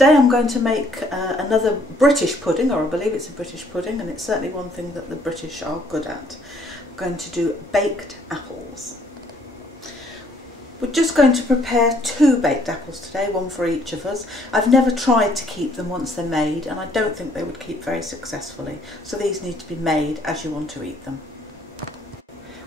Today I'm going to make another British pudding, or I believe it's a British pudding, and it's certainly one thing that the British are good at. I'm going to do baked apples. We're just going to prepare 2 baked apples today, one for each of us. I've never tried to keep them once they're made, and I don't think they would keep very successfully, so these need to be made as you want to eat them.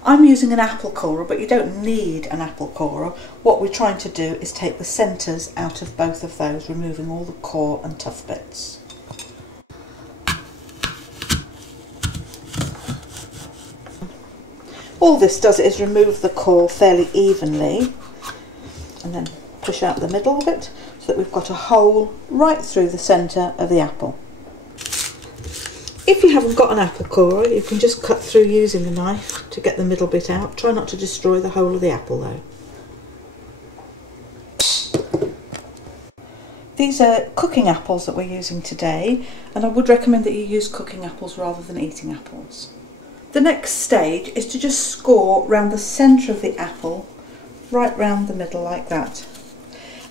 I'm using an apple corer, but you don't need an apple corer. What we're trying to do is take the centres out of both of those, removing all the core and tough bits. All this does is remove the core fairly evenly and then push out the middle of it so that we've got a hole right through the centre of the apple. If you haven't got an apple corer, you can just cut through using a knife to get the middle bit out. Try not to destroy the whole of the apple though. These are cooking apples that we're using today, and I would recommend that you use cooking apples rather than eating apples. The next stage is to just score round the centre of the apple, right round the middle like that.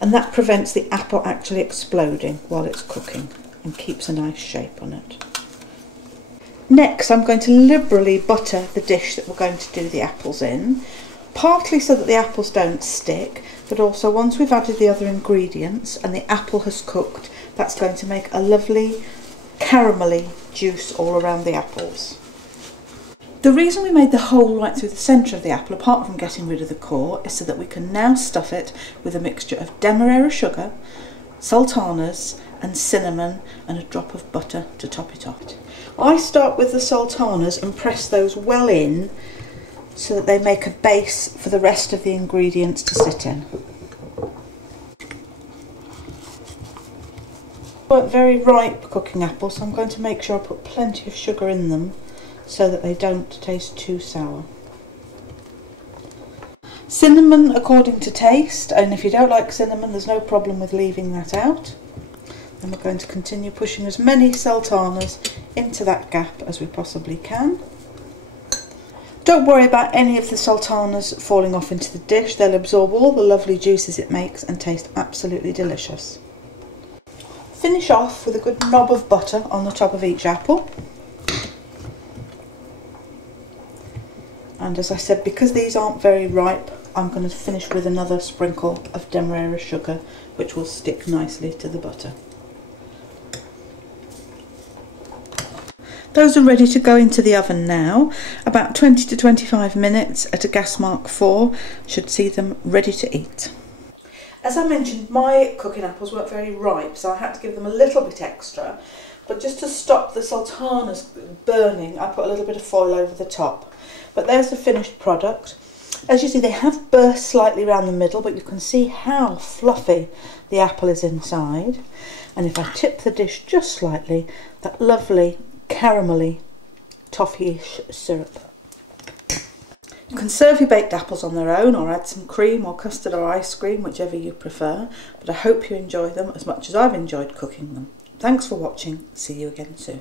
And that prevents the apple actually exploding while it's cooking and keeps a nice shape on it. Next, I'm going to liberally butter the dish that we're going to do the apples in, partly so that the apples don't stick, but also once we've added the other ingredients and the apple has cooked, that's going to make a lovely caramelly juice all around the apples. The reason we made the hole right through the centre of the apple, apart from getting rid of the core, is so that we can now stuff it with a mixture of demerara sugar, sultanas and cinnamon and a drop of butter to top it off. I start with the sultanas and press those well in so that they make a base for the rest of the ingredients to sit in. Very ripe cooking apples, so I'm going to make sure I put plenty of sugar in them so that they don't taste too sour. Cinnamon according to taste, and if you don't like cinnamon there's no problem with leaving that out. And we're going to continue pushing as many sultanas into that gap as we possibly can. Don't worry about any of the sultanas falling off into the dish, they'll absorb all the lovely juices it makes and taste absolutely delicious. Finish off with a good knob of butter on the top of each apple. And as I said, because these aren't very ripe, I'm going to finish with another sprinkle of demerara sugar, which will stick nicely to the butter. Those are ready to go into the oven now. About 20 to 25 minutes at a gas mark 4 should see them ready to eat. As I mentioned, my cooking apples weren't very ripe, so I had to give them a little bit extra. But just to stop the sultanas burning, I put a little bit of foil over the top. But there's the finished product. As you see, they have burst slightly around the middle, but you can see how fluffy the apple is inside. And if I tip the dish just slightly, that lovely caramelly toffee-ish syrup. You can serve your baked apples on their own or add some cream or custard or ice cream, whichever you prefer, but I hope you enjoy them as much as I've enjoyed cooking them. Thanks for watching. See you again soon.